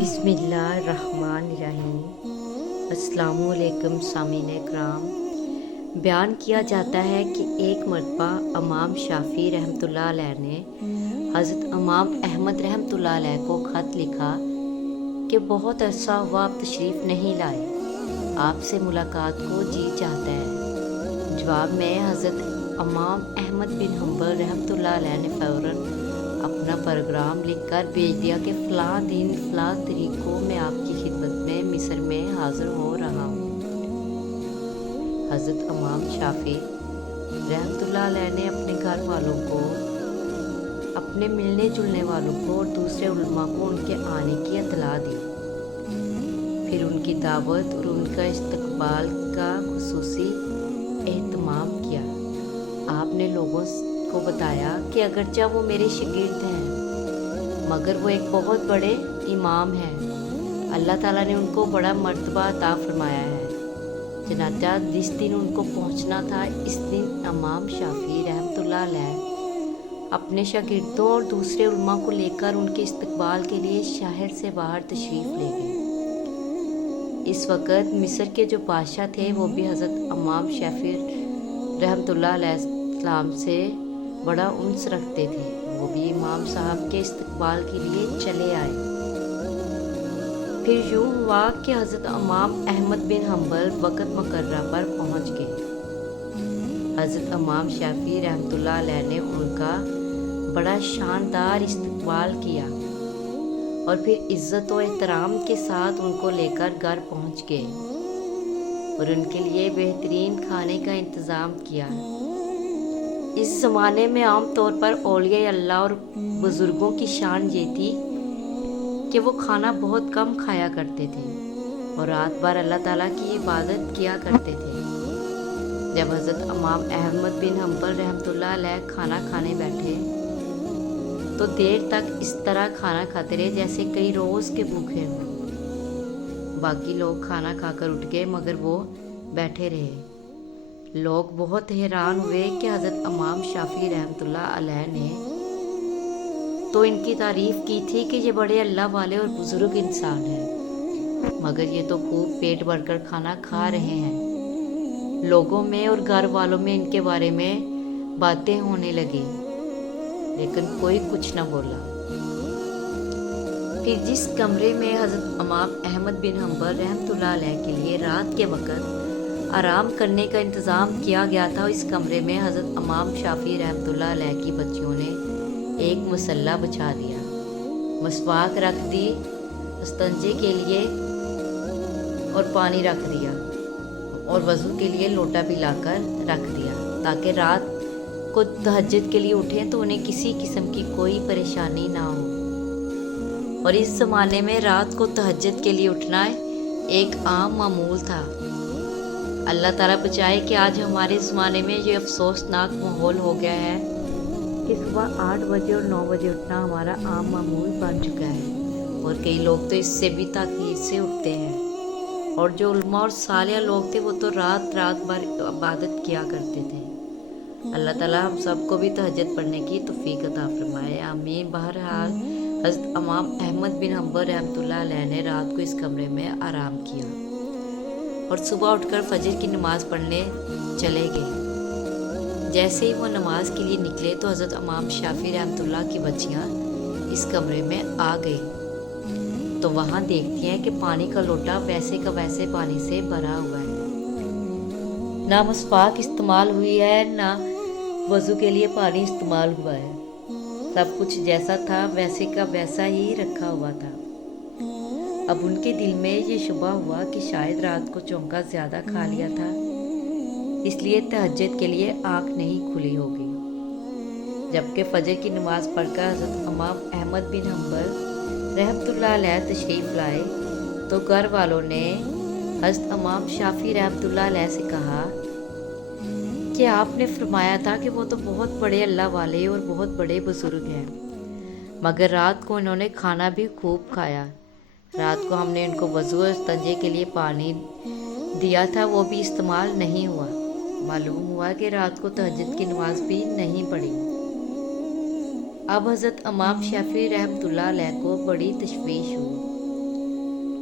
بسم اللہ الرحمن الرحیم۔ السلام علیکم سامعین اکرام۔ بیان کیا جاتا ہے کہ ایک مرتبہ امام شافعی رحمۃ اللہ علیہ نے حضرت امام احمد رحمۃ اللہ علیہ کو خط لکھا کہ بہت عرصہ ہوا آپ تشریف نہیں لائے، آپ سے ملاقات کو جی چاہتا ہے۔ جواب میں حضرت امام احمد بن حنبل رحمۃ اللہ علیہ نے فوراً اپنا پروگرام لکھ کر بھیج دیا کہ فلاں دن فلاں تاریخ کو میں آپ کی خدمت میں مصر میں حاضر ہو رہا ہوں۔ حضرت امام شافعی رحمۃ اللہ علیہ نے اپنے گھر والوں کو، اپنے ملنے جلنے والوں کو اور دوسرے علماء کو ان کے آنے کی اطلاع دی، پھر ان کی دعوت اور ان کا استقبال کا خصوصی اہتمام کیا۔ آپ نے لوگوں کو بتایا کہ اگرچہ وہ میرے شاگرد ہیں مگر وہ ایک بہت بڑے امام ہیں، اللہ تعالیٰ نے ان کو بڑا مرتبہ عطا فرمایا ہے۔ چنانچہ جس دن ان کو پہنچنا تھا، اس دن امام شافعی رحمۃ اللہ علیہ اپنے شاگردوں اور دوسرے علماء کو لے کر ان کے استقبال کے لیے شہر سے باہر تشریف لے گئے۔ اس وقت مصر کے جو بادشاہ تھے وہ بھی حضرت امام شافعی رحمۃ اللہ علیہ السلام سے بڑا انس رکھتے تھے، وہ بھی امام صاحب کے استقبال کے لیے چلے آئے۔ پھر یوں ہوا کہ حضرت امام احمد بن حنبل وقت مقررہ پر پہنچ گئے۔ حضرت امام شافعی رحمۃ اللہ علیہ نے ان کا بڑا شاندار استقبال کیا اور پھر عزت و احترام کے ساتھ ان کو لے کر گھر پہنچ گئے اور ان کے لیے بہترین کھانے کا انتظام کیا۔ اس زمانے میں عام طور پر اولیاء اللہ اور بزرگوں کی شان یہ تھی کہ وہ کھانا بہت کم کھایا کرتے تھے اور رات بھر اللہ تعالیٰ کی عبادت کیا کرتے تھے۔ جب حضرت امام احمد بن حنبل رحمۃ اللہ علیہ کھانا کھانے بیٹھے تو دیر تک اس طرح کھانا کھاتے رہے جیسے کئی روز کے بھوکے ہوں۔ باقی لوگ کھانا کھا کر اٹھ گئے مگر وہ بیٹھے رہے۔ لوگ بہت حیران ہوئے کہ حضرت امام شافعی رحمۃ اللہ علیہ نے تو ان کی تعریف کی تھی کہ یہ بڑے اللہ والے اور بزرگ انسان ہیں، مگر یہ تو خوب پیٹ بھر کر کھانا کھا رہے ہیں۔ لوگوں میں اور گھر والوں میں ان کے بارے میں باتیں ہونے لگی لیکن کوئی کچھ نہ بولا۔ پھر جس کمرے میں حضرت امام احمد بن حنبل رحمۃ اللہ علیہ کے لیے رات کے وقت آرام کرنے کا انتظام کیا گیا تھا، اس کمرے میں حضرت امام شافعی رحمۃ اللہ علیہ کی بچیوں نے ایک مصلی بچھا دیا، مسواک رکھ دی، استنجے کے لیے اور پانی رکھ دیا اور وضو کے لیے لوٹا بھی لا کر رکھ دیا تاکہ رات کو تہجد کے لیے اٹھیں تو انہیں کسی قسم کی کوئی پریشانی نہ ہو۔ اور اس زمانے میں رات کو تہجد کے لیے اٹھنا ایک عام معمول تھا۔ اللہ تعالیٰ بچائے کہ آج ہمارے زمانے میں یہ افسوسناک ماحول ہو گیا ہے کہ صبح 8 بجے اور 9 بجے اٹھنا ہمارا عام معمول بن چکا ہے، اور کئی لوگ تو اس سے بھی تاخیر سے اٹھتے ہیں، اور جو علماء اور صالح لوگ تھے وہ تو رات بھر عبادت کیا کرتے تھے۔ اللہ تعالیٰ ہم سب کو بھی تہجد پڑھنے کی توفیق عطا فرمائے، آمین۔ بہرحال حضرت امام احمد بن حنبل رحمۃ اللہ علیہ نے رات کو اس کمرے میں آرام کیا اور صبح اٹھ کر فجر کی نماز پڑھنے چلے گئے۔ جیسے ہی وہ نماز کے لیے نکلے تو حضرت امام شافعی رحمۃ اللہ کی بچیاں اس کمرے میں آ گئی تو وہاں دیکھتی ہیں کہ پانی کا لوٹا ویسے کا ویسے پانی سے بھرا ہوا ہے، نہ مسواک استعمال ہوئی ہے نہ وضو کے لیے پانی استعمال ہوا ہے، سب کچھ جیسا تھا ویسے کا ویسا ہی رکھا ہوا تھا۔ اب ان کے دل میں یہ شبہ ہوا کہ شاید رات کو چونکا زیادہ کھا لیا تھا، اس لیے تہجد کے لیے آنکھ نہیں کھلی ہوگی۔ جبکہ فجر کی نماز پڑھ کر حضرت امام احمد بن حنبل رحمۃ اللہ علیہ تشریف لائے تو گھر والوں نے حضرت امام شافعی رحمۃ اللہ علیہ سے کہا کہ آپ نے فرمایا تھا کہ وہ تو بہت بڑے اللہ والے اور بہت بڑے بزرگ ہیں، مگر رات کو انہوں نے کھانا بھی خوب کھایا۔ رات کو ہم نے ان کو وضو اور استنجے کے لیے پانی دیا تھا، وہ بھی استعمال نہیں ہوا۔ معلوم ہوا کہ رات کو تہجد کی نماز بھی نہیں پڑھی۔ اب حضرت امام شافعی رحمۃ اللہ علیہ کو بڑی تشویش ہوئی